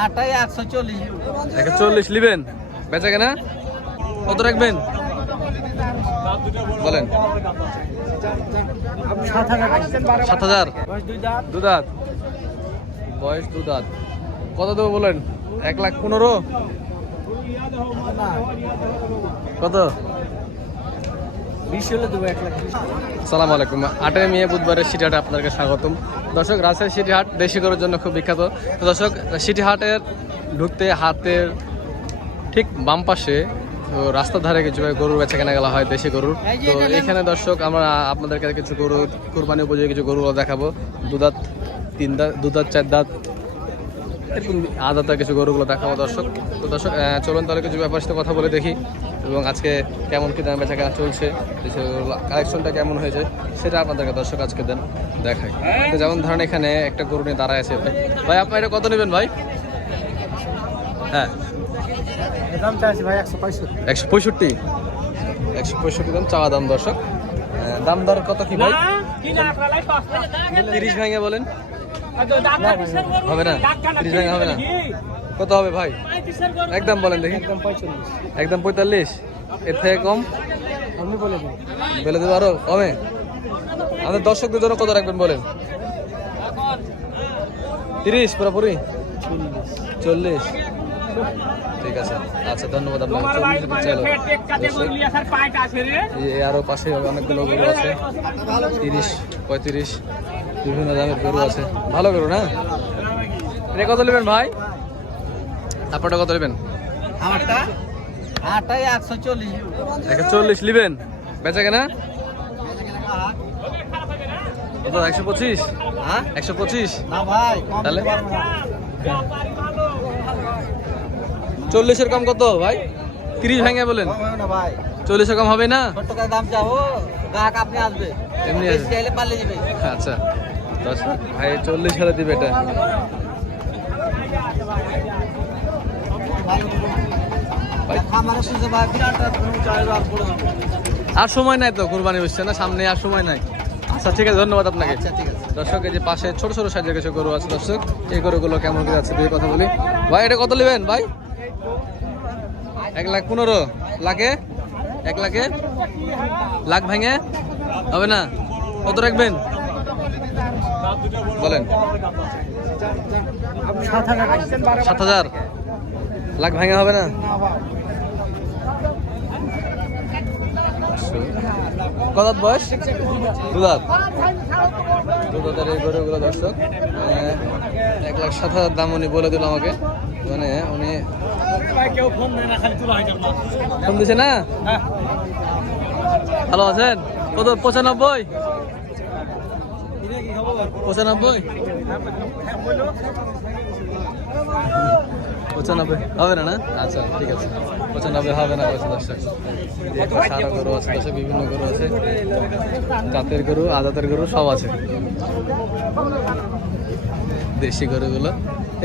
আটাই একশো চল্লিশ একে চল্লিশ নিবেন বেচা কেনা? কত রাখবেন? বলেন। সাত হাজার। দু দাঁত। বয়স দু দাঁত। কত দেবো বলেন? এক লাখ পনেরো? কত বিশ হলে দেবো এক লাখ সালাম আলাইকুম। আটই মে বুধবারের সিটি হাটে আপনাকে স্বাগতম। দর্শক রাজশাহী সিটি হাট দেশি গরুর জন্য খুব বিখ্যাত। তো দর্শক সিটি হাটের ঢুকতে হাতের ঠিক বাম পাশে তো রাস্তার ধারে কিছু গরুর বেচা কেনা গেলা হয় দেশি গরুর। তো এখানে দর্শক আমরা আপনাদেরকে কিছু গরু কুরবানি উপযোগী কিছু গরু দেখাবো। দু দাঁত তিন দাঁত দু দাঁত চার দাঁত এরকম আদাতে কিছু গরুগুলো দেখাবো দর্শক। তো দর্শক চলুন তাহলে কিছু ব্যাপার সাথে কথা বলে দেখি। এবং আজকে কেমন কি দাম বেচা কেনা চলছে কালেকশনটা কেমন হয়েছে সেটা আপনাদেরকে দর্শক আজকে দেন দেখাই তো যেমন ধরেন এখানে একটা গরু নিয়ে দাঁড়ায় আছে ভাই ভাই আপনার এটা কত নেবেন ভাই হ্যাঁ একশো পঁয়ষট্টি একশো পঁয়ষট্টি দাম চাওয়া দাম দর্শক দাম দর কত কি ভাই তিরিশ ভেঙে বলেন হবে না তিরিশ ভেঙে হবে না কত হবে ভাই? একদম বলেন দেখি। একদম পঁয়তাল্লিশ। একদম পঁয়তাল্লিশ? এর থেকে কম? আপনি বলে দিন বলে দেবো আরও? কমে? আমাদের দর্শকদের জন্য কত রাখবেন বলেন? তিরিশ পুরোপুরি? চল্লিশ। ঠিক আছে। আচ্ছা ধন্যবাদ আপনাকে। চল্লিশ যদি চাইলো। দর্শক, এই আরও পাশে অনেকগুলো গরু আছে। তিরিশ পঁয়ত্রিশ বিভিন্ন দামের গরু আছে। ভালো গরু না? এটা কত নেবেন ভাই? আপনারটা কত নেবেন? আমারটা আটাই একশো চল্লিশ। একশো চল্লিশ নেবেন? বেচা কেনা? কত একশো পঁচিশ? হ্যাঁ? একশো পঁচিশ? না ভাই তাহলে? চল্লিশের কম কত ভাই? তিরিশ ভেঙে বলেন। চল্লিশের কম হবে না? দাম চাবো গ্রাহক আপনি আসবে। এমনি আসবে। আচ্ছা। দশ ভাই চল্লিশ হলে দিবে এটা। আর সময় নাই তো কুরবানি হচ্ছে না সামনে আর সময় নাই। আচ্ছা ঠিক আছে ধন্যবাদ আপনাকে। আচ্ছা দর্শক এই যে পাশে ছোট ছোট সাইজের কিছু গরু আছে দর্শক এই গরুগুলো কেমন করে যাচ্ছে কথা বলি। ভাই এটা কত নেবেন ভাই? এক লাখ পনেরো। লাখে? এক লাখে? লাখ ভেঙে? হবে না? কত রাখবেন? বলেন। সাত হাজার? লাখ ভেঙে হবে না? বয়স? এই দর্শক এক লাখ সাত হাজার দাম উনি বলে দিল আমাকে। মানে উনি ফোন দিছে না? ভালো আছেন? কত? পঁচানব্বই? পঁচানব্বই? পঁচানব্বই হবে না না? আচ্ছা ঠিক আছে। পঁচানব্বই হবে না পয়সা দর্শক সারা গরু আছে দর্শক বিভিন্ন গরু আছে, জাতের গরু, আদাতের গরু সব আছে। দেশি গরুগুলো।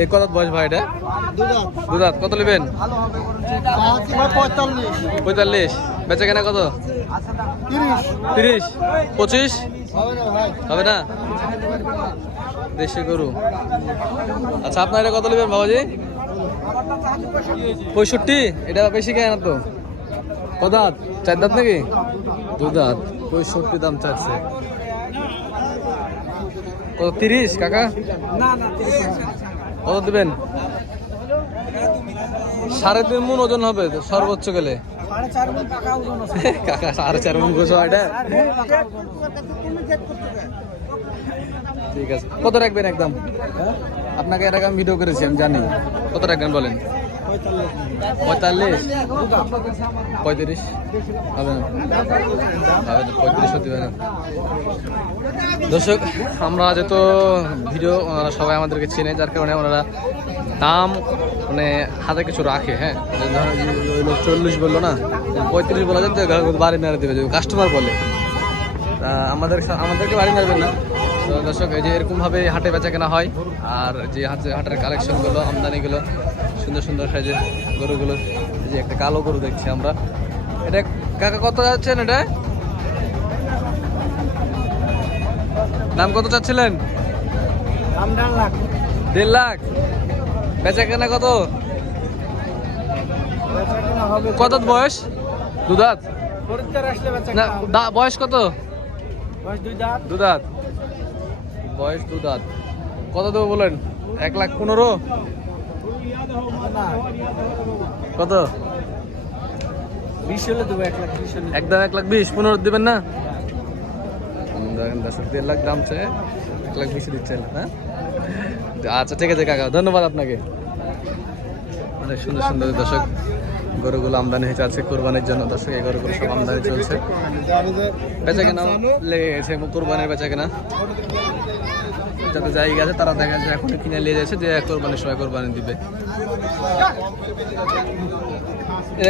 এই কত বয়স ভাই এটা? দুধাত কত নেবেন? পঁয়তাল্লিশ। বেচা কেনা কত? তিরিশ। পঁচিশ? হবে না? দেশি গরু। আচ্ছা আপনার এটা কত নেবেন, বাবাজি? পঁয়ষট্টি? এটা বেশি কেন তো? কত দাঁত? চার দাঁত নাকি? দু দাঁত। পঁয়ষট্টি দাম চাচ্ছে। কত, তিরিশ কাকা? কত দেবেন? সাড়ে তিন মন ওজন হবে সর্বোচ্চ গেলে। কাকা, সাড়ে চার মন গোছ এটা। ঠিক আছে। কত রাখবেন একদম? আপনাকে এর আগে আমি ভিডিও করেছি, আমি জানি। কত রাখবেন বলেন? পঁয়তাল্লিশ? পঁয়ত্রিশ? হবে না। পঁয়ত্রিশ হতে পারে। দর্শক, আমরা যেহেতু ভিডিও ওনারা সবাই আমাদেরকে চেনে, যার কারণে ওনারা দাম মানে হাতে কিছু রাখে হ্যাঁ? চল্লিশ বলল না, পঁয়ত্রিশ বলা যায় বাড়ি মেরে দেবে কাস্টমার বলে। আমাদের আমাদেরকে বাড়ি মারবেন না। তো দর্শক এই যে এরকমভাবে হাটে বেচা কেনা হয় আর যে হাটে হাটের কালেকশনগুলো আমদানিগুলো সুন্দর সুন্দর সাইজের গরুগুলো এই যে একটা কালো গরু দেখছি আমরা। এটা কাকা কত যাচ্ছেন এটা? দাম কত চাচ্ছিলেন? দেড় লাখ। বেচা কেনা কত? কত বয়স? দুদাত না বয়স কত? বয়স দুই দাঁত। কত দেবো বলেন? এক লাখ পনেরো? কত? এক লাখ বিশ হলে। একদম এক লাখ বিশ পনেরো দেবেন না? দেড় লাখ দাম চাই এক লাখ বিশ দিচ্ছেন হ্যাঁ? আচ্ছা ঠিক আছে কাকা ধন্যবাদ আপনাকে। অনেক সুন্দর সুন্দর দর্শক গরুগুলো আমদানি হয়েছে আছে কোরবানির জন্য দর্শক এই গরুগুলো সব আমদানি চলছে। বেচা কেনা লেগে গেছে কোরবানির বেচা কেনা। যাতে জায়গা আছে তারা দেখা যায় এখন কিনে নিয়ে যাচ্ছে যে কোরবানির সময় কোরবানি দিবে।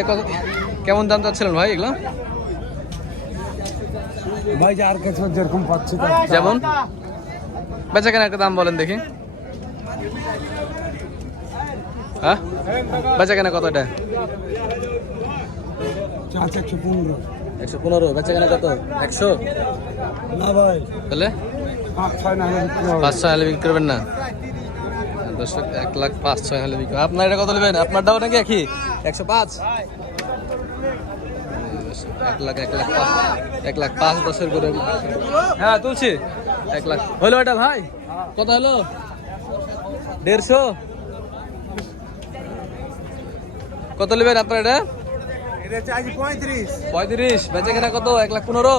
কত- কেমন দাম চাচ্ছিলেন ভাই এগুলো? ভাই যে আর কিছু যেরকম পাচ্ছি যেমন? বেচা কেনা একটা দাম বলেন দেখি। হ্যাঁ? বেচা কেনা কত এটা? আচ্ছা একশো পনেরো। একশো পনেরো বেচা কেনা কত? একশো? না ভাই। তাহলে? পাঁচ ছয় হলে বিক্রি করবেন না। দর্শক এক লাখ পাঁচ ছয় হলে বিক্রি আপনার এটা কত নেবেন? আপনারটাও নাকি একই? একশো পাঁচ? এক লাখ এক লাখ পাঁচ এক লাখ পাঁচ দশের করে হ্যাঁ তুলছি। এক লাখ। হলো এটা ভাই? কত হলো? দেড়শো? কত নেবেন আপনার এটা? এটা পঁয়ত্রিশ। পঁয়ত্রিশ। বেচে কেনা কত? এক লাখ পনেরো?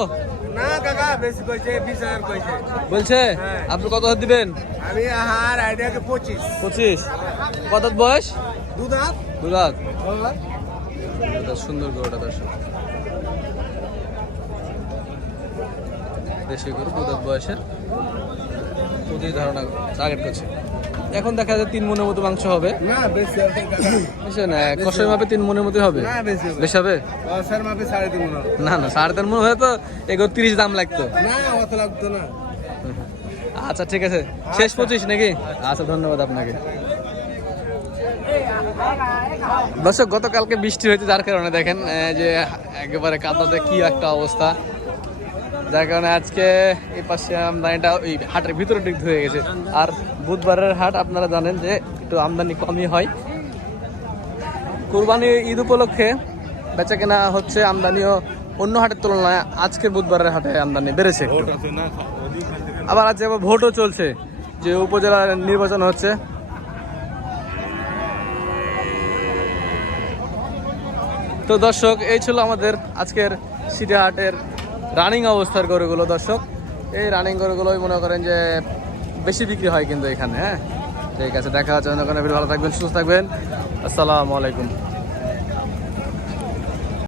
না কাকা বেশি কইছে বিশ হাজার কইছে। বলছে? হ্যাঁ। আপনি কত দিবেন? আমি হার আইডিয়াকে পঁচিশ। পঁচিশ। কত বয়স? দু দাঁত। দুরাত এটা সুন্দর গরুটা দর্শক দেশি গরু দুধাত বয়সের। প্রতি ধারণা টার্গেট করছে। এখন দেখা যায় তিন মনের মতো মাংস হবে। না কষাই মাপে তিন মনের মতো হবে। না বেশি হবে। মনে। না না সাড়ে তিন মন হয়ে তো এগুলো তিরিশ দাম লাগতো। না অত লাগতো না। আচ্ছা ঠিক আছে। শেষ পঁচিশ নাকি? আচ্ছা ধন্যবাদ আপনাকে। দর্শক গতকালকে বৃষ্টি হয়েছে যার কারণে দেখেন যে একেবারে কাদাতে কি একটা অবস্থা। যার কারণে আজকে এই পাশে আমদানিটা ওই হাটের ভিতরে দিক হয়ে গেছে। আর বুধবারের হাট আপনারা জানেন যে একটু আমদানি কমই হয়। কুরবানি ঈদ উপলক্ষে বেচা কেনা হচ্ছে আমদানিও অন্য হাটের তুলনায় আজকের বুধবারের হাটে আমদানি বেড়েছে আবার আজ আবার ভোটও চলছে যে উপজেলা নির্বাচন হচ্ছে। তো দর্শক এই ছিল আমাদের আজকের সিটি হাটের রানিং অবস্থার গরুগুলো। দর্শক এই রানিং গরুগুলোই মনে করেন যে বেশি বিক্রি হয় কিন্তু এখানে হ্যাঁ? ঠিক আছে, দেখা হচ্ছে অন্য কোনো ভালো থাকবেন, সুস্থ থাকবেন। আসসালামু আলাইকুম।